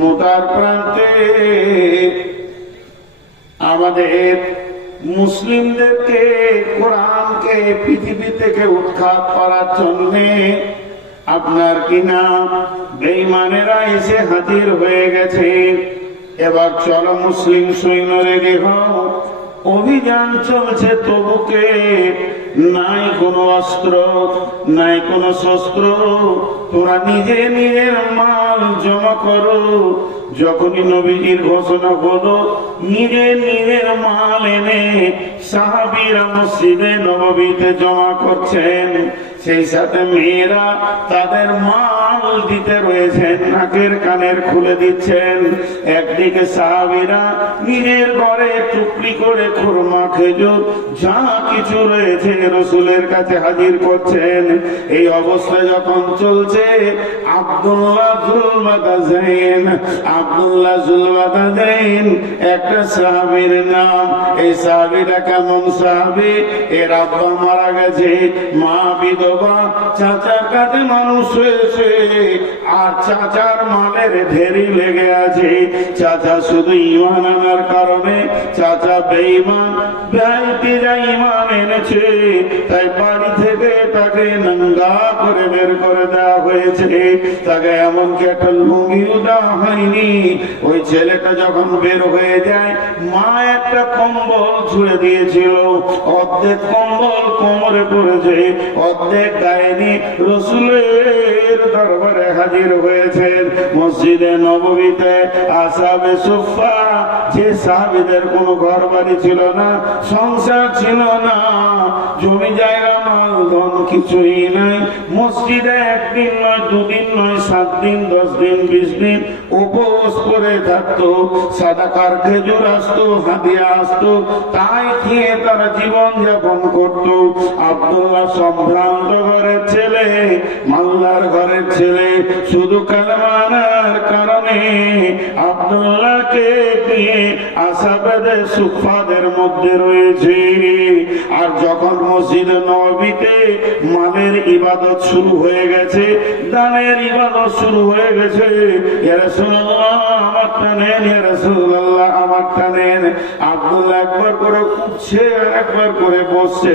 মোতার প্রান্তে আমাদের মুসলিমদেরকে কোরআনকে পৃথিবী থেকে উৎখাত করার জন্য আপনার কিনা বেঈমানেরা এসে হাজির হয়ে গেছে। এবার চলো মুসলিম সৈন্য রেডি হও, অভিযান চলছে তবুকে। নাই কোনো অস্ত্র, নাই কোনো শস্ত্র, তোরা নিজে নিজের মাল জমা করো। যখনই নবীজির ঘোষণা হলো, নিজের নিজের মাল এনে সাহাবীরা মসজিদে নববীতে জমা করছেন। সেই সাথে মেয়েরা তাদের মাল দিতে রয়েছেন, নাকের কানের খুলে দিচ্ছেন। একদিকে সাহাবীরা নিজের ঘরে টুকরি করে খুরমা খেজুর যা কিছু রয়েছে রাসূলের কাছে হাজির করছেন। এই অবস্থা যখন চলছে, আব্দুল্লাহ জুলওয়াদাইন একটা সাহাবীর নাম। এই সাহাবীরা কেমন সাহাবী? এর আব্বা মারা গেছে, মা বিধবা, চাচার কাছে মানুষ হয়েছে, আর চাচার মালের ঢেরি লেগে আছে। চাচা শুধু ঈমান আনার কারণে, চাচা বেঈমান, ভাইটিরা ঈমান এনেছে, তাই বাড়ি থেকে তাকে নঙ্গা করে বের করে দেওয়া হয়েছে। তাকে এমনকি একটা লুঙ্গিও দেওয়া হয়নি। ওই ছেলেটা যখন বের হয়ে যায়, মা একটা কম্বল ছুঁড়ে দিয়েছিল, অর্ধেক কম্বল কোমরে পড়েছে, অর্ধেক গায়ে। রাসূলের দরবারে হাজির হয়েছেন মসজিদে নববীতে। আসহাবে সুফফা, যে সাহাবীদের কোনো ঘর বাড়ি ছিল না, সংসার ছিল না, জমি জায়গা মাল ধন কিছুই নাই, মসজিদে একদিন নয়, দুদিন নয়, 7 দিন, 10 দিন, 20 দিন উপবাস করে থাকতো। সাদাকার খেজুর আসতো, হাদিয়া আসতো, তাই খেয়ে তারা জীবন যাপন করতো। আব্দুল্লাহ সম্ভ্রান্ত ঘরের ছেলে, মাল্লার ঘরের ছেলে, শুধু কালেমার কারণে আব্দুল্লাহকে নিয়ে আসহাবে সুফফাদের মধ্যে রয়েছে। আর যখন মসজিদ নববীতে মালের ইবাদত শুরু হয়ে গেছে, দানের ইবাদত শুরু হয়ে গেছে, ইয়া রাসূলুল্লাহ আমারটা নেন, ইয়া রাসূলুল্লাহ আমারটা নেন। আব্দুল্লাহ একবার করে উঠছে, একবার করে বসছে,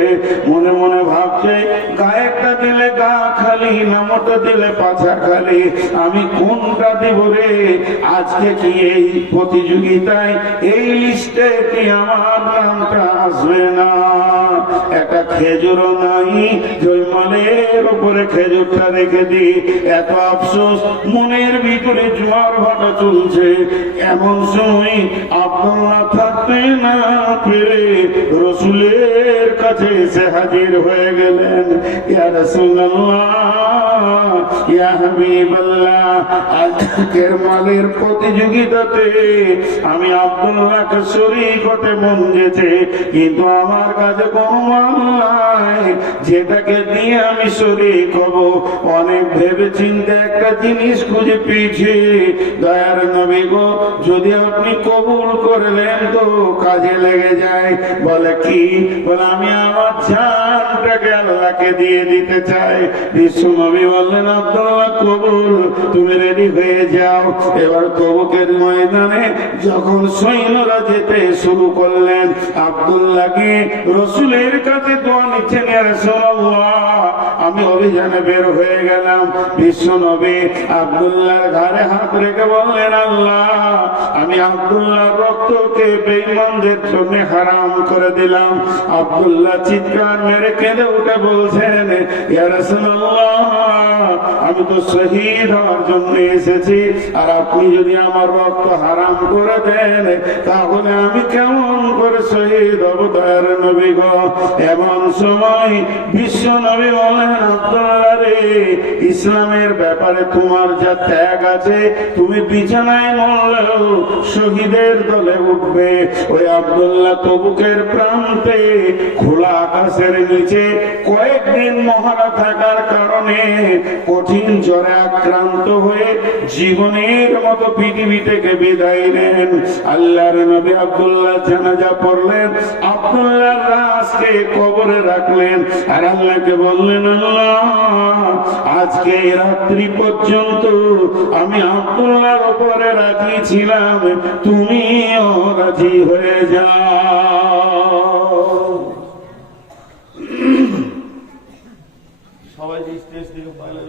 মনে মনে ভাবছে, গায়েরটা দিলে গা খালি, নামটা দিলে পাছা খালি, আমি কোনটা দিব রে? আজকে কি এই প্রতিযোগিতায়, এই লিস্টে কি আমার নামটা আসবে না? একটা খেজুরও নাই, জয়মালের উপরে খেজুরটা রেখে দি। এত আফসোস, মনের ভিতরে জোয়ার ভাটা চলছে। এমন সময় আব্দুল্লাহ থাকতে না পেরে রাসূলের কাছে এসে হাজির হয়ে গেলেন। ইয়া রাসূলুল্লাহ, ইয়া হাবিবাল্লাহ, আজকের মালের প্রতিযোগিতাতে আমি আব্দুল্লাহকে শরীক হতে মন যেছে, কিন্তু আমার কাছে কোনো মাল নাই যেটাকে দিয়ে আমি শরীক হব। অনেক ভেবে চিন্তে একটা জিনিস খুঁজে পেয়েছি। দয়ার নবী গো, যদি আপনি কবুল করলেন তো কাজে লেগে যায়। বলে কি? বলে আমি আমার জানটাকে আল্লাহকে দিয়ে দিতে চাই। বিশ্ব নবী বললেন, আব্দুল্লাহ কবুল, তুমি রেডি হয়ে যাও। এবার তবুকের ময়দানে যখন সৈন্যরা যেতে শুরু করলেন, আব্দুল্লাহকে রাসূলের কাছে দোয়া নিচ্ছেন, ইয়া রাসূলুল্লাহ আমি অভিযানে বের হয়ে গেলাম। বিশ্ব নবী আব্দুল্লাহর ঘাড়ে হাত রেখে বললেন, আল্লাহ আমি আব্দুল্লাহর রক্তকে বেঈমানদের জন্য হারাম করে দিলাম। আব্দুল্লাহ চিৎকার মেরে কেঁদে উঠে বলছেন, ইয়া রাসূলুল্লাহ আমি তো শহীদ হওয়ার জন্য এসেছি, আর আপনি যদি আমার রক্ত হারাম করে দেন তাহলে আমি কেমন করে শহীদ হব? দয়ার নবী গো। এমন সময় বিশ্ব নবী বলেন, আব্দুল্লাহ রে, ইসলামের ব্যাপারে তোমার যা ত্যাগ আছে, তুমি বিছানায় মরলেও শহীদের দলে উঠবে। ওই আব্দুল্লাহ তবুকের প্রান্তে খোলা আকাশের নিচে কয়েকদিন মহারা থাকার কারণে কঠিন জ্বরে আক্রান্ত হয়ে জীবনের মতো পৃথিবী থেকে বিদায় নেন। আল্লাহর নবী আব্দুল্লাহ জানাজা পড়লেন, আব্দুল্লাহর লাশকে কবরে রাখলেন, আর আল্লাহকে বললেন, রাসূলুল্লাহ, আজকে রাত্রি পর্যন্ত আমি আব্দুল্লাহর উপরে রাজি ছিলাম, তুমিও রাজি হয়ে যাও। সবাই যে স্টেজ থেকে পাইলে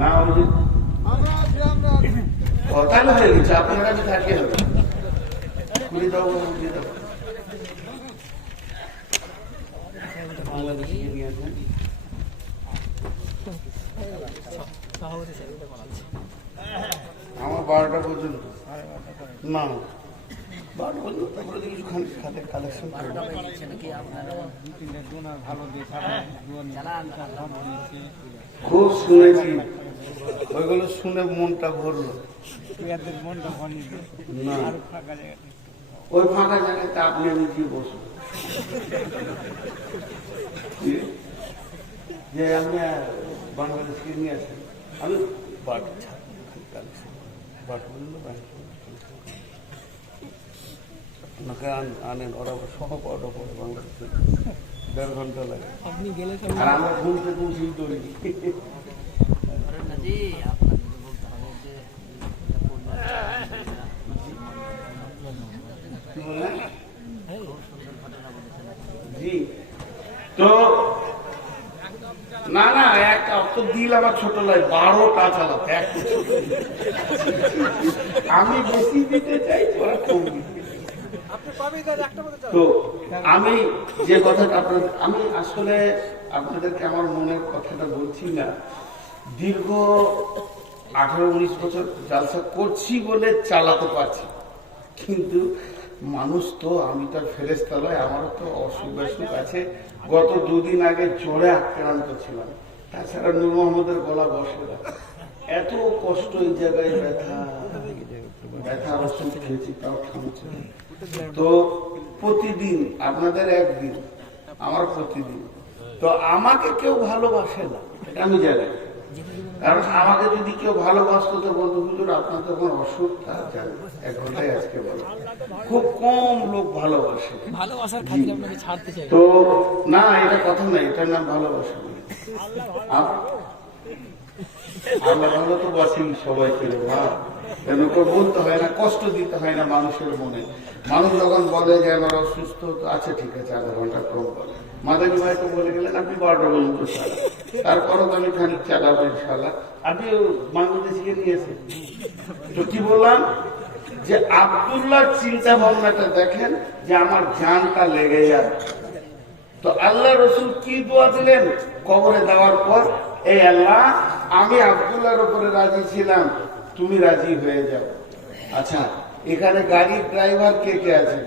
না কথা হয়ে গেছে, আপনার কাছে থাকে খুলে দাও, খুলে দাও। বাংলাদেশে নিয়ে আসেন আমার 12টা পর্যন্ত না, 12টা পর্যন্ত, তারপরে কিছু খাতে কালেকশন খুব শুনেছি, ওইগুলো শুনে মনটা ভরলো না। ওই ফাঁকা জায়গাতে আপনি আমি কি বসুন, যে আমি বাংলাদেশকে নিয়ে আসেন, আমি আনেন, ওরা সহ পাওয়াটা পরে বাংলাদেশে 1.5 ঘন্টা লাগে, আর আমরা ঘুমতে ঘুমছি তৈরি। জি, তো না না, একটা অত দিল আমার ছোট লাগে, 12টা চালাতে এক, আমি বেশি দিতে চাই, ওরা কম দিতে। তো আমি যে কথাটা আমি আসলে আপনাদেরকে আমার মনের কথাটা বলছি না, দীর্ঘ 18-19 বছর জালসা করছি বলে চালাতে পারছি, কিন্তু মানুষ তো, আমি তো ফেরেশতা নয়, আমারও তো অসুখ বিসুখ আছে। গত 2 দিন আগে জ্বরে আক্রান্ত ছিলাম, তাছাড়া নূর মোহাম্মদের গলা বসে না, এত কষ্ট, এই জায়গায় ব্যথার ওষুধ খেয়েছি, তাও থামছে। তো প্রতিদিন আপনাদের একদিন, আমার প্রতিদিন, তো আমাকে কেউ ভালোবাসে না, এটা আমি জানি। কারণ আমাকে যদি কেউ ভালোবাসতো তো বলতো, হুজুর আপনার তো কোনো অসুখ, তা জানি 1 ঘন্টায় আজকে বলে, খুব কম লোক ভালোবাসে। তো না, এটা কথা নাই, এটার নাম ভালোবাসা। আল্লাহ ভালো তো বাসি সবাইকে, বলতে হয় না, কষ্ট দিতে হয় না মানুষের মনে। মানুষ যখন বলে যে আমার অসুস্থ, আচ্ছা ঠিক আছে, 1/2 ঘন্টা কম বলে। মাদানী ভাই তো বলে গেলেন আপনি 12টা পর্যন্ত চালান, তারপরও তো আমি খানিক চালাবো ইনশাল্লাহ। আপনি বাংলাদেশকে নিয়েছেন, তো কি বললাম যে আব্দুল্লাহ চিন্তা ভাবনাটা দেখেন, যে আমার জানটা লেগে যায়। তো আল্লাহ রসুল কি দোয়া দিলেন কবরে দেওয়ার পর, এই আল্লাহ, আমি আব্দুল্লাহর উপরে রাজি ছিলাম, তুমি রাজি হয়ে যাও। আচ্ছা, এখানে গাড়ির ড্রাইভার কে কে আছে?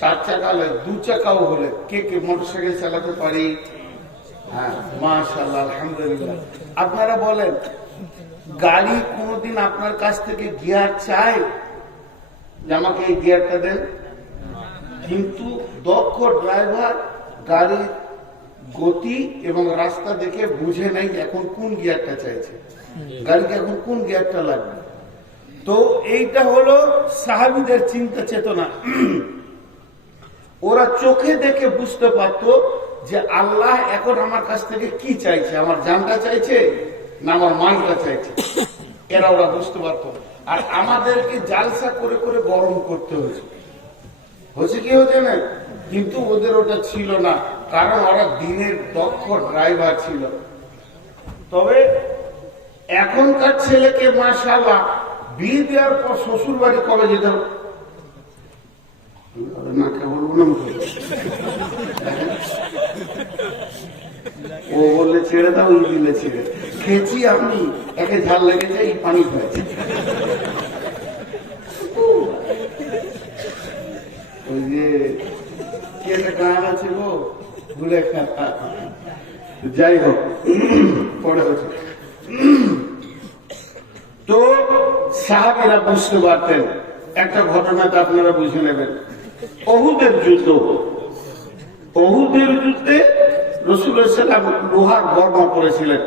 4 চাকা হলে, 2 চাকাও হলে, কে কে মোটরসাইকেল চালাতে পারি? হ্যাঁ, মাশাআল্লাহ, আলহামদুলিল্লাহ। আপনারা বলেন, গাড়ি কোনোদিন আপনার কাছ থেকে গিয়ার চায় যে আমাকে এই গিয়ারটা দেন? কিন্তু দক্ষ ড্রাইভার গাড়ির গতি এবং রাস্তা দেখে বুঝে নেই এখন কোন গিয়ারটা চাইছে, গাড়িকে এখন কোন গিয়ারটা লাগবে। তো এইটা হলো সাহাবীদের চিন্তা চেতনা। ওরা চোখে দেখে বুঝতে পারতো যে আল্লাহ এখন আমার কাছ থেকে কি চাইছে, আমার জানটা চাইছে না আমার মালটা চাইছে, ওরা বুঝতে পারতো। আর আমাদেরকে জালসা করে করে গরম করতে হয়েছে কি হচ্ছে না, কিন্তু ওদের ওটা ছিল না, কারণ ওরা দিনের দক্ষ ড্রাইভার ছিল। তবে এখনকার ছেলেকে মাশাআল্লাহ বিয়ে দেওয়ার পর শ্বশুর বাড়ি কবে যেতে না, কেবল ও বললে ছেড়ে দাও, ওই দিলে ছেড়ে খেয়েছি আমি, একে ঝাল লেগেছে, এই পানি হয়েছে। ওই যে কি একটা গান আছে গো, ভুলে, যাই হোক, পরে হচ্ছে। তো সাহাবীরা বুঝতে পারতেন। একটা ঘটনাটা আপনারা বুঝে নেবেন, উহুদের যুদ্ধ। উহুদের যুদ্ধে রাসূলুল্লাহ সাল্লাল্লাহু আলাইহি ওয়াসাল্লাম লোহার বর্মা পরেছিলেন,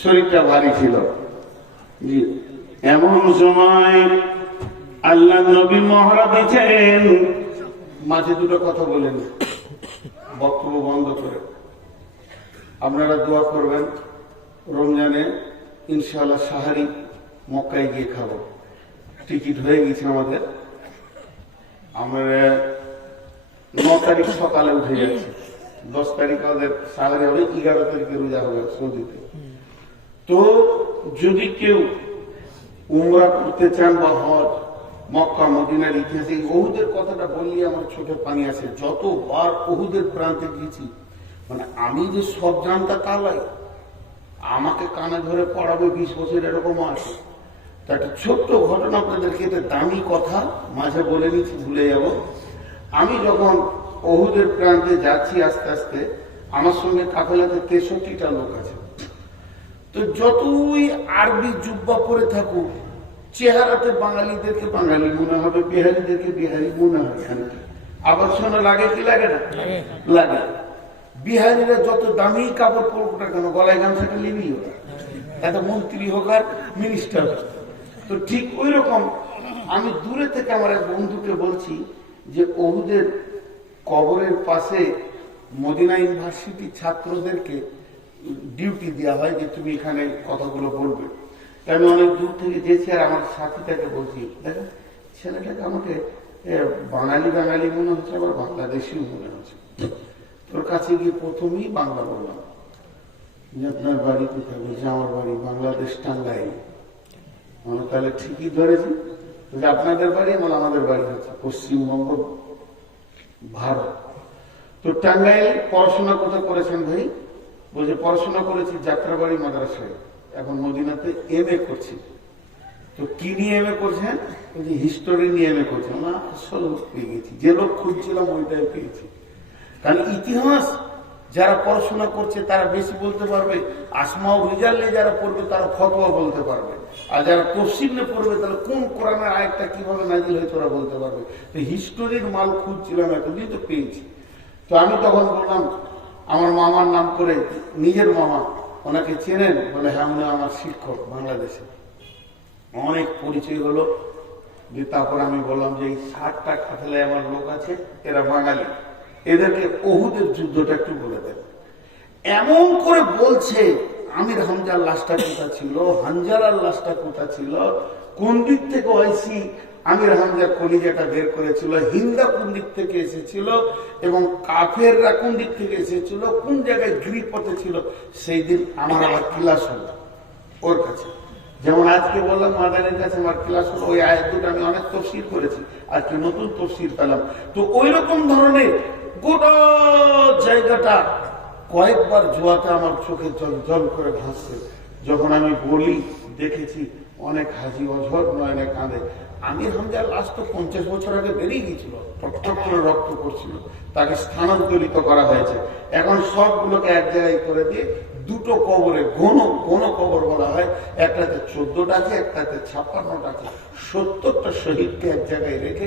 শরীরটা ভারী ছিল। জি, এমন সময় আল্লাহ নবী মহড়া দিচ্ছেন, মাঝে দুটো কথা বলেন, বক্তব্য বন্ধ করে আপনারা দোয়া করবেন। রমজানে ইনশাআল্লাহ সাহারি মক্কায় গিয়ে খাবো, টিকিট হয়ে গেছে আমাদের। আমরা 9 তারিখ সকালে উঠে যাচ্ছি, 10 তারিখ আমাদের সাহারি হবে, 11 তারিখে রোজা হবে সৌদিতে। তো যদি কেউ উমরা করতে চান বা হজ, মক্কা মদিনার ইতিহাসে ওহুদের কথাটা বললে আমার চোখে পানি আসে। যতবার ওহুদের প্রান্তে গিয়েছি, মানে আমি যে সব জানতা তা লাই, আমাকে কানে ধরে পড়াবে 20 বছর এরকম আছে। তা একটা ছোট্ট ঘটনা আপনাদেরকে, এটা দামি কথা মাঝে বলে নিচ্ছি, ভুলে যাব। আমি যখন ওহুদের প্রান্তে যাচ্ছি আস্তে আস্তে, আমার সঙ্গে কাফেলাতে 63টা লোক আছে। তো যতই আরবি জুব্বা পরে থাকুক, চেহারাতে বাঙালিদেরকে বাঙালি মনে হবে, বিহারিদেরকে বিহারি মনে হয়। আবার শোনা লাগে কি লাগে না? লাগে। বিহারিরা যত দামি কাপড় পরুক না কেন, গলায় গামছাটা লিবি ওরা, এত মন্ত্রী হোক আর মিনিস্টার হোক। তো ঠিক ওই রকম আমি দূরে থেকে আমার এক বন্ধুকে বলছি যে ওহুদের কবরের পাশে মদিনা ইউনিভার্সিটি ছাত্রদেরকে ডিউটি দেওয়া হয় যে তুমি এখানে কথাগুলো বলবে। আমি অনেক দূর থেকে গেছি, আর আমার সাথীটাকে বলছি, দেখো ছেলেটাকে আমাকে বাঙালি বাঙালি মনে হচ্ছে, আবার বাংলাদেশিও মনে হচ্ছে। তোর কাছে গিয়ে প্রথমেই বাংলা বললাম যে আপনার বাড়ি কোথায়? বলছে আমার বাড়ি বাংলাদেশ, টাঙ্গাইল। মানে তাহলে ঠিকই ধরেছি, আপনাদের বাড়ি? মানে আমাদের বাড়ি হচ্ছে পশ্চিমবঙ্গ, ভারত। তো টাঙ্গাইল পড়াশোনা কোথায় করেছেন ভাই? বলছে পড়াশোনা করেছি যাত্রাবাড়ি মাদ্রাসায়, এখন মদিনাতে MA করছি। তো কি নিয়ে MA করছেন? বলছি হিস্টোরি নিয়ে MA করছেন। না আসল পেয়ে গেছি, যে লোক খুঁজছিলাম ওইটাই পেয়েছি। কারণ ইতিহাস যারা পড়াশোনা করছে তারা বেশি বলতে পারবে, আসমা ও রিজাল্টে যারা পড়বে তারা ফতোয়া বলতে পারবে, আর যারা তফসিলে পড়বে তাহলে কোন কোরআনের আয়াতটা কিভাবে নাজিল হয়েছে ওরা বলতে পারবে। তো হিস্টোরির মাল খুঁজছিলাম, এতদিন তো পেয়েছি। তো আমি তখন বললাম আমার মামার নাম করে, নিজের মামা, ওনাকে চেনেন? বলে হ্যাঁ, উনি আমার শিক্ষক বাংলাদেশে। অনেক পরিচয় হলো। যে তারপর আমি বললাম যে এই 60টা কাফেলায় আমার লোক আছে, এরা বাঙালি, এদেরকে ওহুদের যুদ্ধটা একটু বলে দেন। এমন করে বলছে আমির হামজার লাশটা কোথা ছিল, হানজালার লাশটা কোথা ছিল, কোন দিক থেকে ওয়াইসি আমির হামজার কলিজাটা বের করেছিল, হিন্দা কোন দিক থেকে এসেছিল, এবং কাফেররা কোন দিক থেকে এসেছিল, কোন জায়গায় গিরিপথে ছিল। সেই দিন আমার আবার ক্লাস হলো ওর কাছে। যেমন আজকে বললাম মাদানের কাছে আমার ক্লাস হলো, ওই আয়াত দুটো আমি অনেক তফসির করেছি, আজকে নতুন তফসির পেলাম। তো ওই রকম ধরনের গোটা জায়গাটা কয়েকবার জোয়াতে আমার চোখে জল জল করে ভাসছে। যখন আমি বলি দেখেছি অনেক হাজি অঝর নয়নে কাঁদে। আমির হামজার লাশ তো 50 বছর আগে বেরিয়ে গিয়েছিল, টকটক করে রক্ত পড়ছিল, তাকে স্থানান্তরিত করা হয়েছে। এখন সবগুলোকে এক জায়গায় করে দিয়ে দুটো কবরে, ঘন কবর বলা হয়, একটাতে 14টা আছে, একটাতে 56টা আছে, 70টা শহীদকে এক জায়গায় রেখে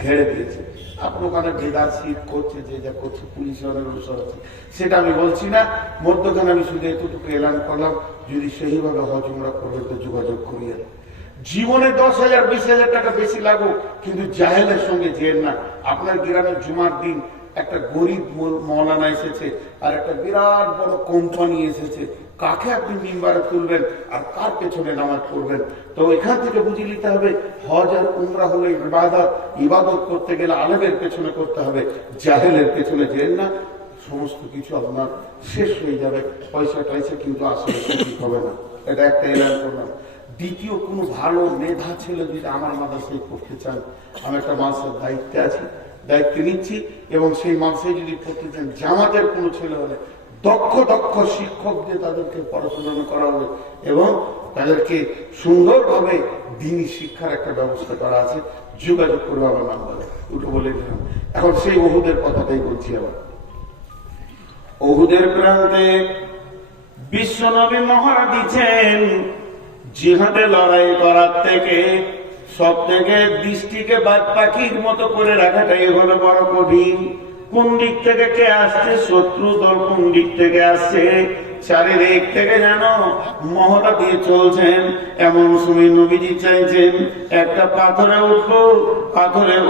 ঘেরে দিয়েছে। আপনার ওখানে বেদার শীত করছে, যে যা করছে, পুলিশ অনেক অনুসর আছে, সেটা আমি বলছি না। মধ্যখানে আমি শুধু এতটুকু এলান করলাম, যদি সেইভাবে হজ উমরা করবে তো যোগাযোগ করিয়ে। জীবনে 10,000 20,000 টাকা বেশি লাগুক, কিন্তু জাহেলের সঙ্গে যেন না। আপনার গ্রামের জুমার দিন একটা গরিব মৌলানা এসেছে, আর একটা বিরাট বড় কোম্পানি এসেছে, কাকে আপনি মিম্বারে তুলবেন আর কার পেছনে নামাজ পড়বেন? তো এখান থেকে বুঝে নিতে হবে হজ আর উমরা হলো ইবাদত। ইবাদত করতে গেলে আলেমের পেছনে করতে হবে, জাহেলের পেছনে যেন না। সমস্ত কিছু আপনার শেষ হয়ে যাবে, পয়সা টয়সা কিন্তু আসলে ঠিক হবে না। এটা একটা এলান করলাম। দ্বিতীয়, কোনো ভালো মেধা ছেলে যদি আমার মাদ্রাসায় পড়তে চান, আমি একটা মাদ্রাসার দায়িত্বে আছি, দায়িত্ব নিচ্ছি, এবং সেই মাদ্রাসায় যদি পড়তে চান, জামাতের কোনো ছেলে হলে দক্ষ শিক্ষক দিয়ে তাদেরকে পড়াশোনা করা হবে, এবং তাদেরকে সুন্দরভাবে দিনী শিক্ষার একটা ব্যবস্থা করা আছে। যোগাযোগ করবে আমার নাম্বারে, ওটা বলে দিলাম। এখন সেই ওহুদের কথাটাই বলছি। আবার ওহুদের প্রান্তে বিশ্বনবী মহড়া দিচ্ছেন, জিহাদে লড়াই করার থেকে সব থেকে দৃষ্টিকে বাদ পাখির মতো করে রাখাটাই হলো বড় কঠিন। কোন দিক থেকে কে আসছে, শত্রু দল কোন দিক থেকে আসছে, চারিদিক থেকে যেন মহড়া দিয়ে চলছেন। এমন সময় নবীজি চাইছেন একটা পাথরে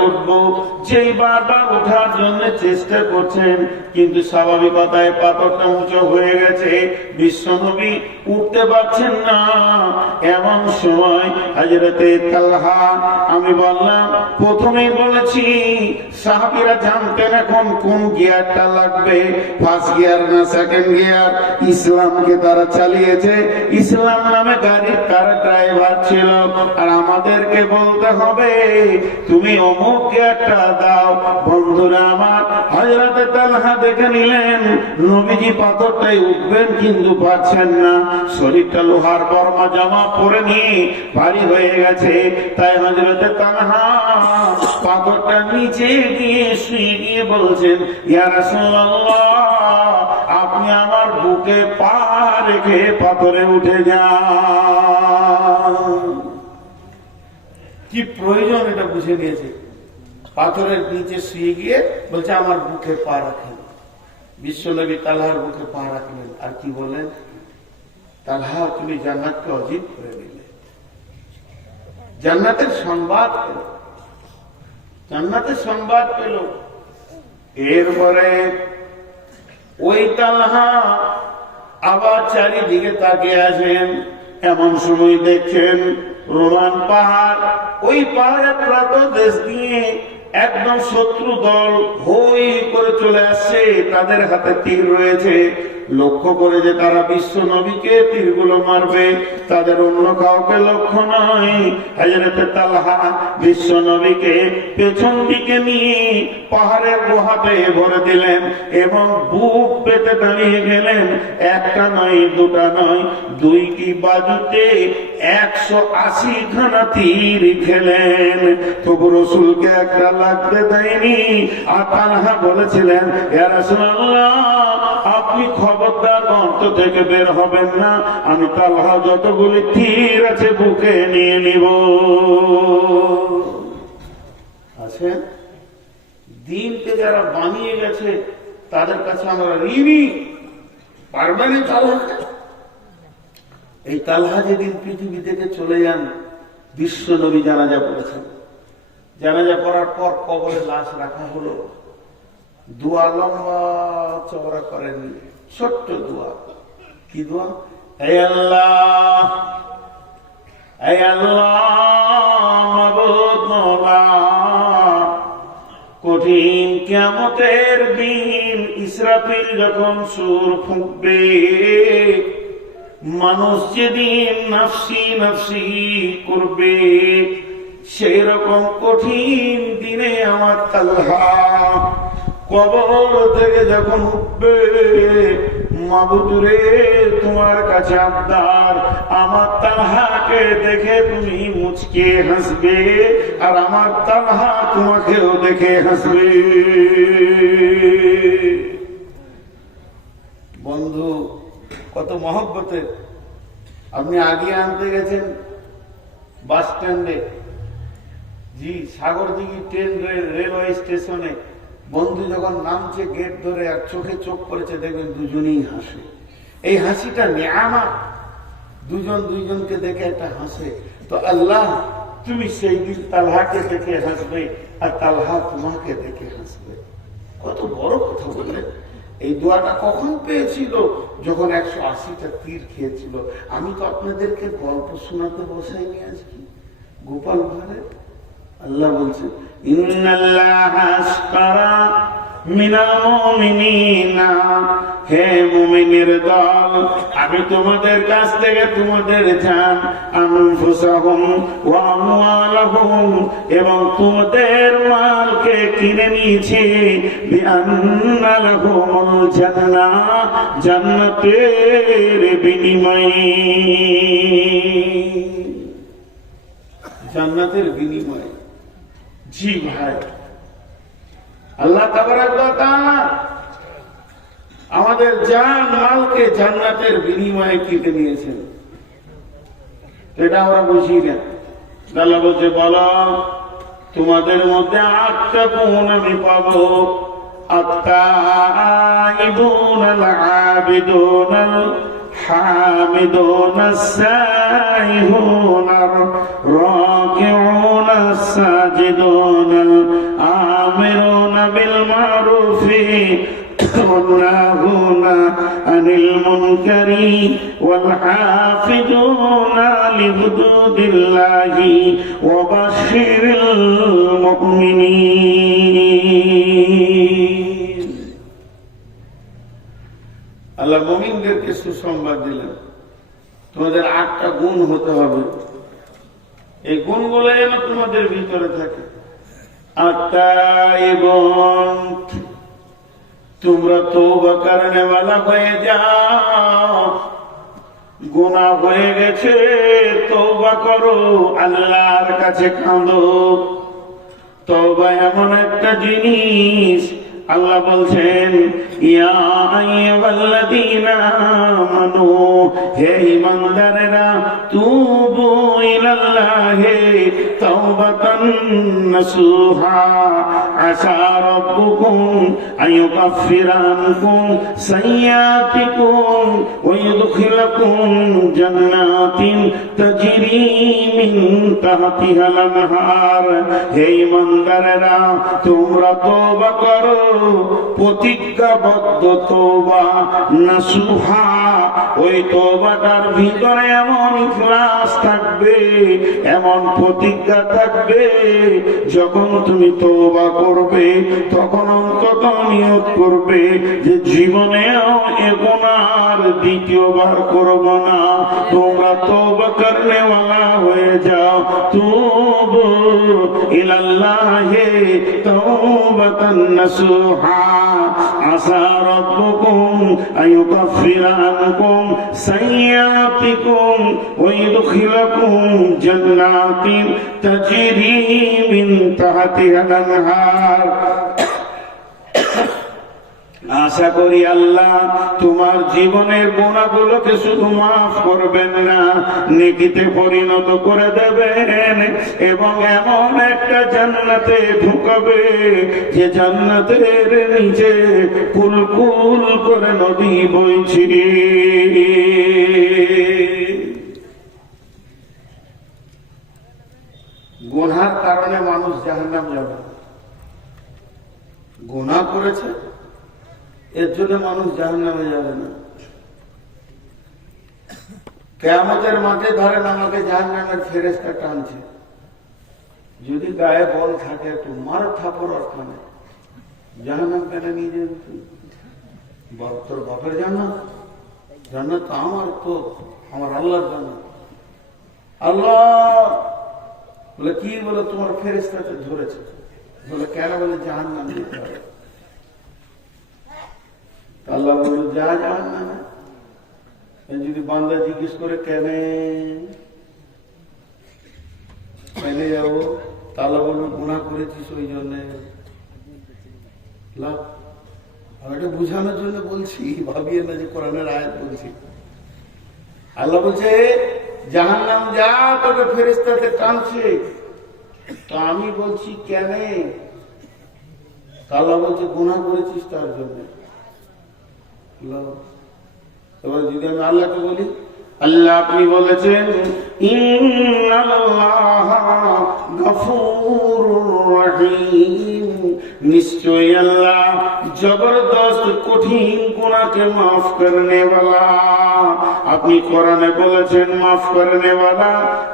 উঠবো, যেই বারবার ওঠার জন্য চেষ্টা করছেন, কিন্তু স্বাভাবিকতায় পাথরটা উঁচু হয়ে গেছে, বিশ্ব নবী উঠতে পারছেন না। এমন সময় হযরতে তালহা, আমি বললাম প্রথমেই বলেছি সাহাবীরা জানতেন এখন কোন গিয়ারটা লাগবে, ফার্স্ট গিয়ার না সেকেন্ড গিয়ার। ইসলামকে তারা চালিয়েছে, ইসলাম নামে গাড়ির তারা ড্রাইভার ছিল, আর আমাদেরকে বলতে হবে তুমি অমুক গিয়ারটা দাও। বন্ধুরা আমার, হযরতে তালহা দেখে নিলেন নবীজি পাথরটাই উঠবেন কিন্তু পারছেন না, শরীরটা লোহার বর্মা জামা পরে নিয়ে ভারী হয়ে গেছে। তাই হযরতে তালহা পাথরটা নিচে গিয়ে শুয়ে গিয়ে বলছেন, ইয়া রাসূলুল্লাহ, আপনি আমার বুকে পা রেখে পাথরে উঠে যান। কি প্রয়োজন এটা বুঝে নিয়েছে। পাথরের নিচে শুয়ে গিয়ে বলছে আমার বুকে পা রাখেন। বিশ্বনবী তালহার বুকে পা রাখলেন, আর কি বলেন, তালহা তুমি জান্নাতকে অজিত করে দিলে। জান্নাতের সংবাদ পেল, জান্নাতের সংবাদ পেল। এরপরে ওই তালহা আবার চারিদিকে তাকিয়ে আসেন। এমন সময় দেখছেন রোমান পাহাড়, ওই পাহাড়ের প্রান্তদেশ দিয়ে একদম শত্রু দল হই করে চলে আসছে, তাদের হাতে তীর রয়েছে। লক্ষ্য করে যে তারা বিশ্ব নবীকে তীরগুলো মারবে, তাদের অন্য কাউকে লক্ষ্য নয়। হযরতে তালহা বিশ্ব নবীকে পেছন দিকে নিয়ে পাহাড়ের গুহাতে ভরে দিলেন এবং বুক পেতে দাঁড়িয়ে গেলেন। একটা নয়, দুটা নয়, দুইটি বাজুতে 180 খানা তীর খেলেন, তবু রসুলকে একটা লাগতে দেয়নি। আর তালহা বলেছিলেন, ইয়া রাসূলুল্লাহ, আপনি খবরদার গর্ত থেকে বের হবেন না, আমি তালহা যতগুলি তীর আছে বুকে নিয়ে নিব। আছে দিনকে যারা বানিয়ে গেছে তাদের কাছে আমরা ঋণী। পারবেন এই তালহা যেদিন পৃথিবী থেকে চলে যান, বিশ্ব নবী জানাজা পড়েছেন। জানাজা পড়ার পর কবরে লাশ রাখা হলো। দোয়া লম্বা চওড়া করেন, ছোট্ট দোয়া। কি দোয়া? হে আল্লাহ, হে আল্লাহ, মাবুদ মওলা, কঠিন কিয়ামতের দিন ইসরাফিল যখন সুর ফুঁকবে, মানুষ যেদিন নাফসি নাফসি করবে, সেই রকম কঠিন দিনে আমার তালহা কবর থেকে যখন উঠবে, মাবুদ রে, তোমার কাছে আবদার, আমার তালহাকে দেখে তুমি মুচকে হাসবে, আর আমার তালহা তোমাকেও দেখে হাসবে। বন্ধু, কত মহব্বতে আপনি আগে আনতে গেছেন বাস স্ট্যান্ডে, জি সাগরদিঘি ট্রেন রেলওয়ে স্টেশনে, বন্ধু যখন নামছে গেট ধরে আর চোখে চোখ পড়েছে, দেখবেন দুজনেই হাসে। এই হাসিটা নিয়ামত, দুজন দুইজনকে দেখে একটা হাসে। তো আল্লাহ, তুমি সেই দিন তালহাকে দেখে হাসবে আর তালহা তোমাকে দেখে হাসবে। কত বড় কথা বললেন। এই দোয়াটা কখন পেয়েছিল? যখন 180টা তীর খেয়েছিল। আমি তো আপনাদেরকে গল্প শোনাতে বসাইনি আজকে গোপাল ভাঁড়ে। আল্লাহ বলছেন, ইন্নাল্লাহা আশতারা মিনাল মুমিনিনা, হে মুমিনের দল, আমি তোমাদের কাছ থেকে তোমাদের জান, আনফুসাহুম ওয়া আমওয়ালাহুম, এবং তোমাদের মালকে কিনে নিয়েছি, বিআন্না লাহুমুল জান্নাহ, জান্নাতের বিনিময়ে, জান্নাতের বিনিময়ে। জি ভাই, আল্লাহ তাবারাক ওয়া তাআলা আমাদের জান মালকে জান্নাতের বিনিময়ে কিনে নিয়েছেন। এটা আমরা বুঝি না। আল্লাহ বলছে, বলো তোমাদের মধ্যে 8টা গুণ আমি পাবো, التائبون العابدون الحامدون السائحون الراكعون الساجدون الآمرون بالمعروف والناهون عن المنكر والحافظون لحدود الله وبشر المؤمنين আল্লাহ মুমিনদেরকে সুসংবাদ দিলেন তোমাদের 8টা গুণ হতে হবে, এই গুণগুলো যেন তোমাদের ভিতরে থাকে। আত্তাইবুন, তোমরা তওবা করনে वाला হয়ে যাও, গুনাহ হয়ে গেছে তওবা করো, আল্লাহর কাছে কাঁদো। তওবা এমন একটা জিনিস, আল্লাহ বলছেন ইয়া আইয়ুহাল্লাযীনা আমানু, হে ঈমানদারেরা, তুবু ইলাল্লাহি তাওবাতান নাসুহা, আসা রাব্বুকুম আইয়ুকাফিরা আনকুম সাইয়্যাতিকুম ওয়া ইউদখিলাকুম জান্নাতিন তাজরি মিন তাহতিহাল আনহার। হে ঈমানদারেরা, তোমরা তওবা করো, প্রতিজ্ঞাবদ্ধ তওবা নাসুহা, ওই তওবাটার ভিতরে এমন ইখলাস থাকবে, এমন প্রতিজ্ঞা থাকবে, যখন তুমি তওবা করবে তখন অন্তত নিয়ত করবে যে জীবনেও এ গুনাহ দ্বিতীয়বার করব না। তোমরা তওবা করনে वाला হয়ে যাও। তুবু ইলাল্লাহি তাওবাতান নাসুহা, আসা রাব্বুকুম আইয়ুকাফিরা আনকুম সাইয়্যাতিকুম ওয়া ইউদখিলাকুম জান্নাতিন তাজরি মিন তাহতিহাল আনহার। আশা করি আল্লাহ তোমার জীবনের গুনাহগুলোকে শুধু মাফ করবেন না, নেকিতে পরিণত করে দেবেন এবং এমন একটা জান্নাতে ঢুকাবে যে জান্নাতের নিচে কুলকুল করে নদী বইছে। গুনার কারণে মানুষ জাহান্নাম যাবে, গুনাহ করেছে এর জন্য মানুষ জাহান্নামে যাবে না। কিয়ামতের মাঠে ধরেন আমাকে জাহান্নামের ফেরেশতা টানছে, যদি গায়ে বল থাকে একটু মার থাপড় অর্থানে জাহান্নাম কেন নিয়ে যাবে তুই? তোর বাপের জান্নাত, জান্নাত তো আমার, তো আমার আল্লাহর জান্নাত। আল্লাহ বলে কি, বলে তোমার ফেরেশতাকে ধরেছে। বলে কেন? বলে জাহান্নাম যেতে হবে। আল্লাহ বলল যা জাহান্নামে। যদি বান্দা জিজ্ঞেস করে কেন যাবো, আল্লাহ বলল গুনাহ করেছিস ওই জন্যে। আমি এটা বুঝানোর জন্য বলছি, ভাবিয়ে না যে কোরআনের আয়াত বলছি। আল্লাহ বলছে জাহান্নাম যা, তোকে ফেরেশতাতে টানছে। তো আমি বলছি কেন? আল্লাহ বলছে গুনাহ করেছিস তার জন্য। এবার যদি আমি আল্লাহকে বলি, আল্লাহ আপনি বলেছেন ইন্নাল্লাহা গফুরুর রহিম, নিশ্চয়ই আল্লাহ জবরদস্ত কঠিন গুনাহকে মাফ করনে वाला। আপনি কোরআনে বলেছেন মাফ করনে वाला,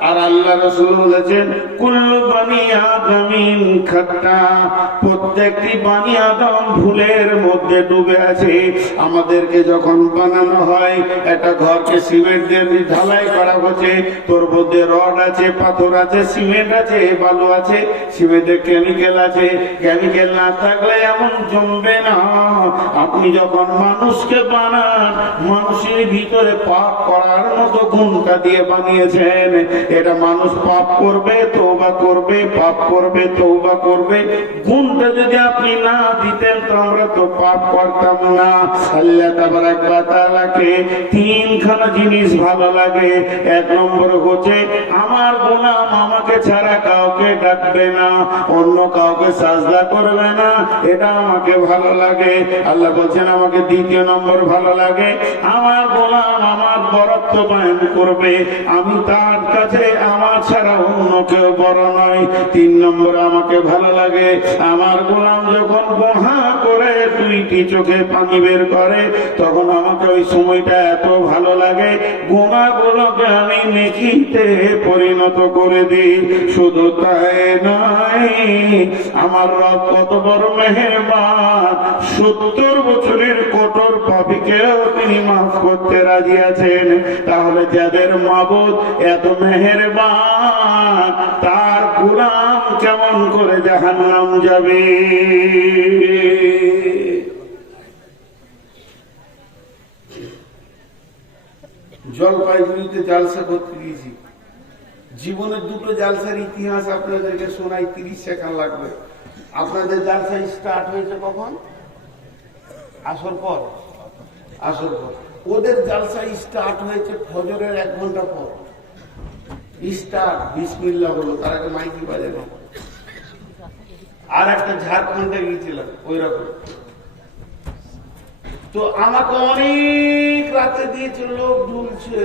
আর আল্লাহ রাসূল বলেছেন কুল্লু বনি আদমিন খাতা, প্রত্যেকটি বনি আদম ভুলের মধ্যে ডুবে আছে। আমাদেরকে যখন বানানো হয়, একটা ঘরকে সিমেন্ট দিয়ে ঢালাই করা হচ্ছে, তোর মধ্যে রড আছে, পাথর আছে, সিমেন্ট আছে, বালু আছে, সিমেন্টে কেমিক্যাল আছে। কেমিক্যাল না থাকলে এমন জমবে না। আপনি যখন মানুষকে বানান, মানুষের ভিতরে পাপ করার মতো গুণটা দিয়ে বানিয়েছেন। এটা মানুষ পাপ করবে, তওবা করবে, পাপ করবে, তওবা করবে। গুণটা যদি আপনি না দিতেন তো আমরা তো পাপ করতাম না। আল্লাহ তাবারাক ওয়া তাআলাকে তিনখানা জিনিস ভালো লাগে। এক নম্বর হচ্ছে আমার গোলাম আমাকে ছাড়া কাউকে ডাকবে না, অন্য কাউকে সাজদা করবে না, এটা আমাকে ভালো লাগে? আল্লাহ বলছেন আমাকে দ্বিতীয় নম্বর ভালো লাগে আমার গোলাম আমার বরত্ব কায়েম করবে, আমি তার কাছে আমার ছাড়া অন্য কেউ বড় নয়। 3 নম্বর আমাকে ভালো লাগে আমার গোলাম যখন গুনাহ করে 2টি চোখে পানি বের করে তখন আমাকে ওই সময়টা এত ভালো লাগে গুনাহগুলোকে আমি নেকিতে পরিণত করে দিই। শুধু তাই নয়, আমার রব কত বড় মেহেরবান, 70 বছরের কঠোর পাপীকেও তিনি মাফ করতে রাজি আছেন। তাহলে যাদের মাবুদ এত মেহেরবান তার গোলাম কেমন করে জাহান্নাম যাবে? জলপাইগুড়িতে জালসা করতে গিয়েছি, জীবনের 2টো জালসার ইতিহাস আপনাদেরকে শোনাই, 30 সেকেন্ড লাগবে। আপনাদের জালসা স্টার্ট হয়েছে কখন? আসর পর। ওদের জালসা স্টার্ট হয়েছে ফজরের 1 ঘন্টা পর। স্টার্ট বিসমিল্লাহ হলো, তার আগে মাইকি বাজে না। আর একটা ঝাড়খণ্ডে গিয়েছিলাম ওই রকম। তো আমাকে অনেক রাতে দিয়েছে, লোক ঢুলছে।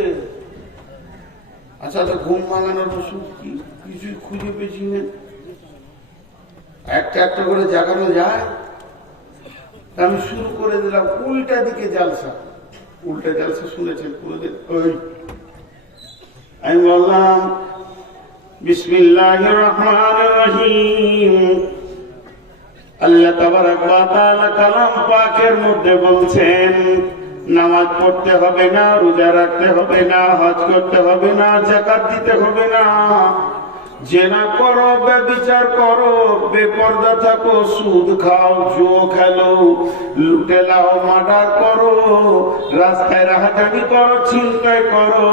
আচ্ছা ঘুম ভাঙানোর ওষুধ কি? কিছুই খুঁজে পেয়েছি না। একটা একটা করে জাগানো যায়। আমি শুরু করে দিলাম উল্টা দিকে জালসা। উল্টা জালসা শুনেছেন? আমি বললাম বিসমিল্লাহির রহমানির রহিম। আল্লাহ তাবারক ওয়া তাআলা কালাম পাকের মধ্যে বলছেন নামাজ পড়তে হবে না, রোজা রাখতে হবে না, হজ করতে হবে না, যাকাত দিতে হবে না, জেনা করো, ব্যভিচার করো, বেপরদা থাকো, সুদ খাও, জুয়া খেলো, লুটে লাও, মার্ডার করো, রাস্তায় রাহাজানি করো, ছিনতাই করো,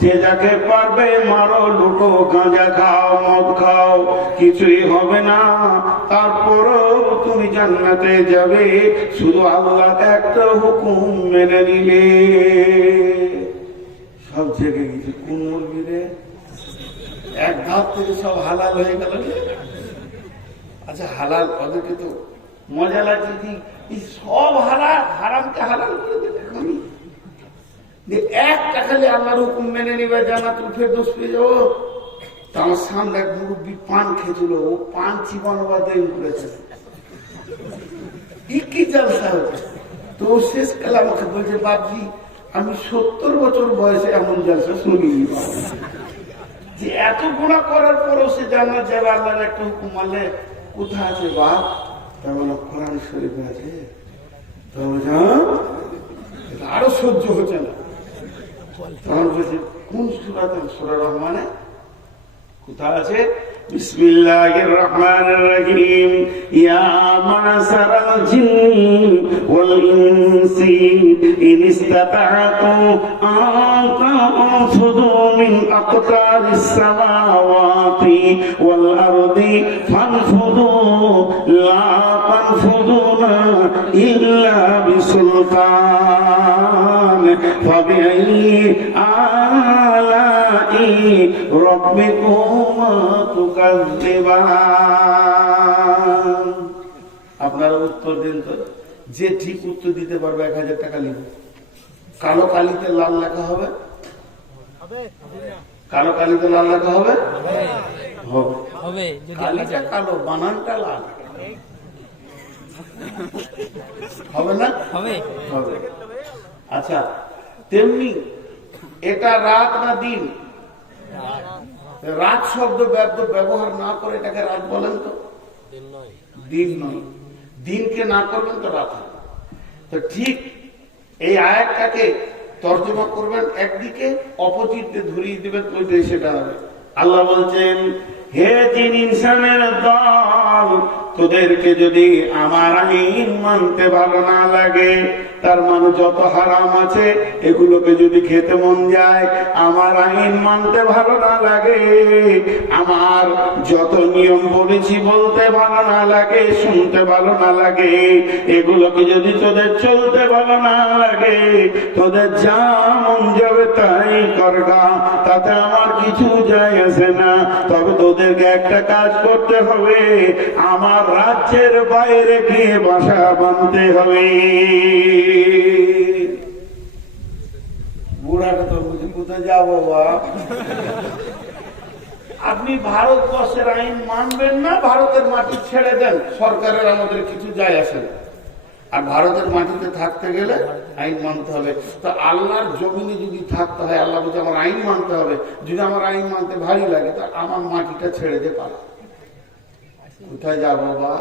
যে যাকে পারবে মারো, লুটো, গাঁজা খাও, মদ খাও, কিছুই হবে না। তারপরও তুমি জান্নাতে যাবে শুধু আল্লাহর একটা হুকুম মেনে নিলে। সব জেগে গেছে। কোন মুরগিরে? এক ধাপ থেকে সব হালাল হয়ে গেল। আচ্ছা হালাল ওদেরকে তো মজা লাগছে কি সব হালাল, হারামকে হালাল করে দেবে। আমি একটা খালি আল্লাহর হুকুম মেনে নিবে, জান্নাতুল ফেরদৌস পেয়ে যাবো। তো আমার সামনে এক মুরব্বী পান খেয়েছিল, ও পান চিবানো বা দেন করেছে। কি জালসা হচ্ছে? তো শেষ কালে আমাকে বলছে বাপজি আমি 70 বছর বয়সে এমন জালসা শুনিনি। যে এত গুণা করার পরও সে জান্নাত যাবে আল্লাহর একটা হুকুম মানলে। কোথায় আছে বাপ? তা বলো কোরআন শরীফে আছে। তো আরো সহ্য হচ্ছে না। তখন বলছে কোন সূরাতে? সূরা রহমানে। কোথায় আছে? বিসমিল্লাহির রহমানির রহিম। ইয়া মা'শারাল জিন্নি ওয়াল ইনসি ইন ইসতাতা'তু আন তানফুযু মিন আকতারিস সামাওয়াতি ওয়াল আরদি ফানফুযু লা তানফুযুনা ইল্লা বিসুলতান ফাবিআইয়ি আলাই রাব্বিকুমা তুকাযযিবান। আপনারা উত্তর দিন তো। যে ঠিক উত্তর দিতে পারবে 1000 টাকা লিখবে। কালো কালিতে লাল লেখা হবে? কালো কালিতে লাল লেখা হবে? হবে। কালিটা কালো, বানানটা লাল হবে না? হবে। আচ্ছা তেমনি এটা রাত না দিন? রাত শব্দ ব্যবহার না করে এটাকে রাত বলেন তো? দিন নয়। দিনকে না করবেন তো রাত হবে। তো ঠিক এই আয়াতটাকে তর্জমা করবেন একদিকে, অপোজিট ধরিয়ে দিবেন ওইটাই সেটা হবে। আল্লাহ বলছেন হে জিন ইনসানের দল, তোদেরকে যদি আমার আইন মানতে ভালো না লাগে, তার মানে যত হারাম আছে এগুলোকে যদি খেতে মন যায়, আমার আইন মানতে ভালো না লাগে, আমার যত নিয়ম বলেছি বলতে ভালো না লাগে, শুনতে ভালো না লাগে, এগুলোকে যদি তোদের চলতে ভালো না লাগে, তোদের যা মন যাবে তাই করগা, তাতে আমার কিছু যায় আসে না। তবে তোদেরকে একটা কাজ করতে হবে, আমার আবার রাজ্যের বাইরে গিয়ে বাসা বাঁধতে হবে। বুড়াটা তো বুঝি কোথায় যাবো বা? আপনি ভারতবর্ষের আইন মানবেন না, ভারতের মাটি ছেড়ে দেন, সরকারের আমাদের কিছু যায় আসে না। আর ভারতের মাটিতে থাকতে গেলে আইন মানতে হবে। তো আল্লাহর জমিনে যদি থাকতে হয়, আল্লাহ বলছে আমার আইন মানতে হবে। যদি আমার আইন মানতে ভারী লাগে, তা আমার মাটিটা ছেড়ে দে পারে। কোথায় যাবো বা?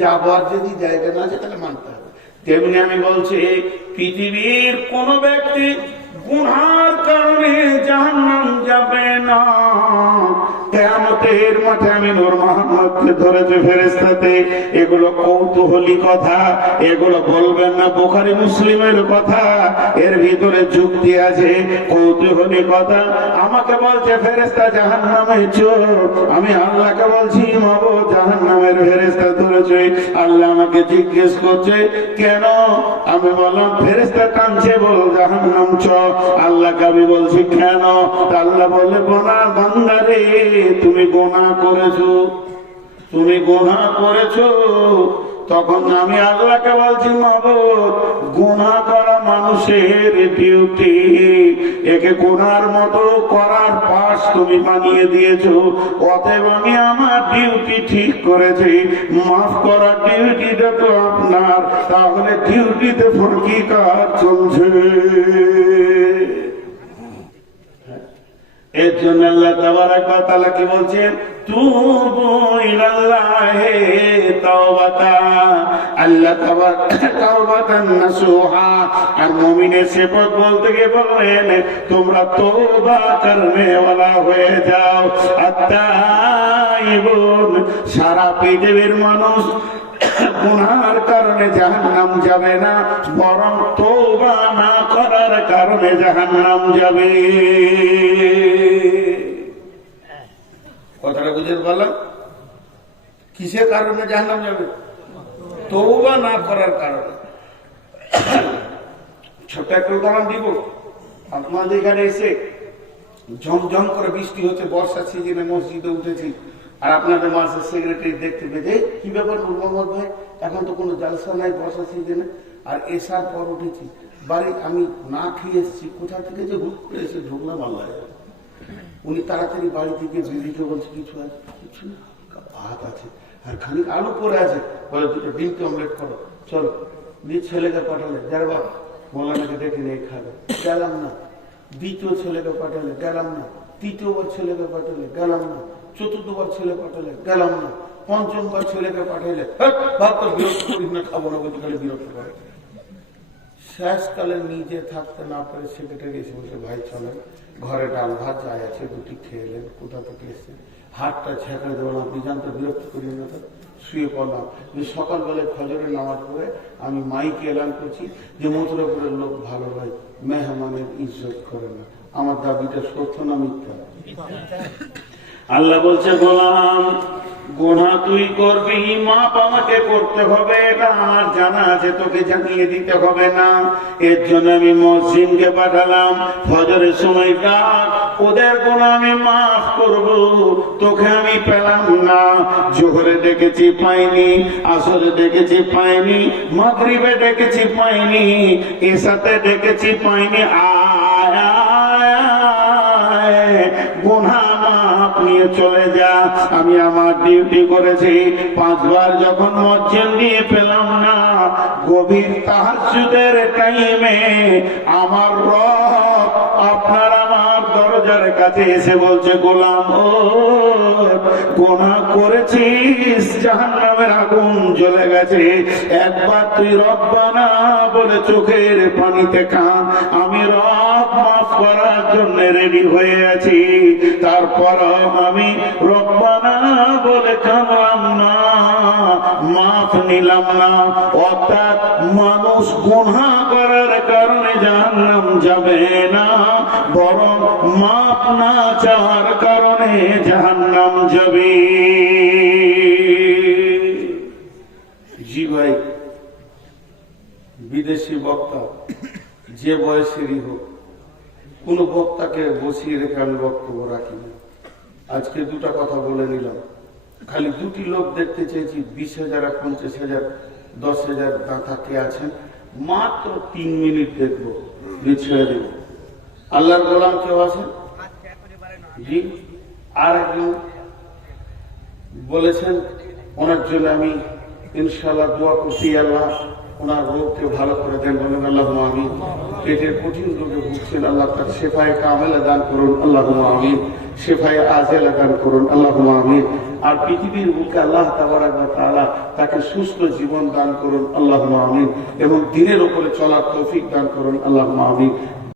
যাবার যদি জায়গা না আছে তাহলে মানতে হবে। তেমনি আমি বলছি, পৃথিবীর কোন ব্যক্তি গুনার কারণে জাহান্নাম যাবে না। কিয়ামতের মাঠে আমি নূর মুহাম্মদকে ধরেছে ফেরেশতাতে। এগুলো কৌতূহলী কথা, এগুলো বলবেন না বুখারী মুসলিমের কথা, এর ভিতরে যুক্তি আছে, কৌতূহলী কথা। আমাকে বলছে ফেরেশতা জাহান্নামে চোর, আমি আল্লাহকে বলছি মাবুদ জাহান্নামের ফেরেশতা ধরেছে। আল্লাহ আমাকে জিজ্ঞেস করছে কেন? আমি বললাম ফেরেশতা টানছে বল জাহান্নাম চ। আল্লাহকে আমি বলছি কেন? আল্লাহ বলে গোনার বান্দা রে, তুমি গুনাহ করেছো, তুমি গুনাহ করেছো। তখন আমি আল্লাহকে বলছি মাবুদ গুনাহ করা মানুষের ডিউটি, একে গুনার মতো করার পাশ তুমি বানিয়ে দিয়েছো। অতএব আমি আমার ডিউটি ঠিক করেছি, মাফ করার ডিউটিটা তো আপনার। তাহলে ডিউটিতে ফাঁকি কাজ চলছে। এর জন্য আল্লাহ তাবারাক ওয়া তাআলা কি বলছেন? তুবু ইলাল্লাহি তাওবাতান, আল্লাহ তাওবাতান নাসুহা। আর মুমিনের সিফাত বলতে গিয়ে বলেন তোমরা তওবা করনে ওয়ালা হয়ে যাও। আত-তাইবুন, সারা পৃথিবীর মানুষ গুনার কারণে জাহান্নাম যাবে না, বরং তওবা না করার কারণে জাহান্নাম যাবে। কথাটা বুঝে বললাম? কিসের কারণে জাহান্নাম যাবে? তওবা না করার কারণে। ছোট একটা উদাহরণ দিব। আপনাদের এখানে এসে ঝমঝম করে বৃষ্টি হচ্ছে, বর্ষার সিজনে মসজিদে উঠেছি, আর আপনাদের মাসের সেক্রেটারি দেখতে পেয়ে কি ব্যাপার নূর মোহাম্মদ ভাই, এখন তো কোনো জালসা নাই বর্ষা সিজনে, আর এসার পর উঠেছি বাড়ি, আমি না খেয়ে এসেছি, কোথা থেকে যে হুট করে এসে ঢুকলাম আল্লাহ। উনি তাড়াতাড়ি বাড়ি থেকে বিবিকে বলছে কিছু আছে? কিছু না, ভাত আছে আর খানিক আলু পরে আছে, বলে দুটো ডিমকে অমলেট করো, চলো। দিয়ে ছেলেকে পাঠালে, যারা বাবা মৌলানাকে দেখে নিয়ে খাবে, গেলাম না। দ্বিতীয় ছেলেকে পাঠালে, গেলাম না। তৃতীয়বার ছেলেকে পাঠালে, গেলাম না। চতুর্থবার ছেলে পাঠালে, গেলাম না। পঞ্চমবার ছেলেকে পাঠাইলে, ভাত তো বিরক্ত করিস না, খাবো না বলতে খালি বিরক্ত করে। শেষকালে নিজে থাকতে না পারে সেক্রেটারি এসে বলছে ভাই চলেন, ঘরে ডাল ভাত যাই আছে দুটি খেয়ে এলেন, কোথা থেকে এসে হাতটা ছেঁকড়ে দেবেন, আপনি জানতে বিরক্ত করি না। তো শুয়ে পড়লাম। সকালবেলায় ফজরের নামাজ পড়ে আমি মাইকে এলান করছি যে মথুরাপুরের লোক ভালো ভাই, মেহমানের ইজ্জত করে না। আমার দাবিটা সত্য না মিথ্যা? আল্লাহ বলছে গোলাম গুনাহ তুই করবি, মাপ আমাকে করতে হবে, এটা আমার জানা আছে, তোকে জানিয়ে দিতে হবে না। এর জন্য আমি মসজিদকে পাঠালাম, ফজরের সময় ডাক, ওদের গুনাহ আমি মাফ করব, তোকে আমি পেলাম না। জোহরে ডেকেছি পাইনি, আসরে ডেকেছি পাইনি, মাগরিবে ডেকেছি পাইনি, এশাতে ডেকেছি পাইনি। গুনাহ মাফ নিয়ে চলে যা। আমি আমার ডিউটি করেছি। 5 বার যখন মসজিদ দিয়ে পেলাম না, গভীর তাহাজ্জুদের টাইমে আমার রব আপনার আমার দরজার কাছে এসে বলছে গোলাম ও গুনাহ করেছিস, জাহান্নামের আগুন জ্বলে গেছে, একবার তুই রব্বানা বলে চোখের পানিতে কাঁদ, আমি রব মাফ করার জন্য রেডি হয়ে আছি। তারপর আমি রব্বানা বলে কাঁদলাম না, মাফ নিলাম না। অর্থাৎ মানুষ গুনাহ করার কারণে জাহান্নাম যাবে না, বরং মাফ না চাওয়ার কারণে জাহান্নাম যাবে। জি ভাই, বিদেশি বক্তা যে বয়সেরই হোক, কোন বক্তাকে বসিয়ে রেখে আমি বক্তব্য রাখি না। আজকে 2টা কথা বলে নিলাম, খালি দুটি লোক দেখতে চেয়েছি, 20,000 আর 50,000, 10,000 দাতা কে আছেন, মাত্র 3 মিনিট দেখবো, ছেড়ে দেব। আল্লাহর গোলাম কেউ আছেন? জি। আর একজন বলেছেন, ওনার জন্য আমি ইনশাআল্লাহ দোয়া করছি, আল্লাহ ওনার রোগকে ভালো করে দেন, বলেন আল্লাহুম্মা আমিন। পেটের কঠিন রোগে ভুগছেন, আল্লাহ তার শেফায়ে কামেলা দান করুন, আল্লাহুম্মা আমিন। শেফায়ে আজেলা দান করুন, আল্লাহুম্মা আমিন। আর পৃথিবীর বুকে আল্লাহ তাবারাক ওয়া তাআলা তাকে সুস্থ জীবন দান করুন, আল্লাহুম্মা আমিন। এবং দিনের উপরে চলার তৌফিক দান করুন, আল্লাহুম্মা আমিন।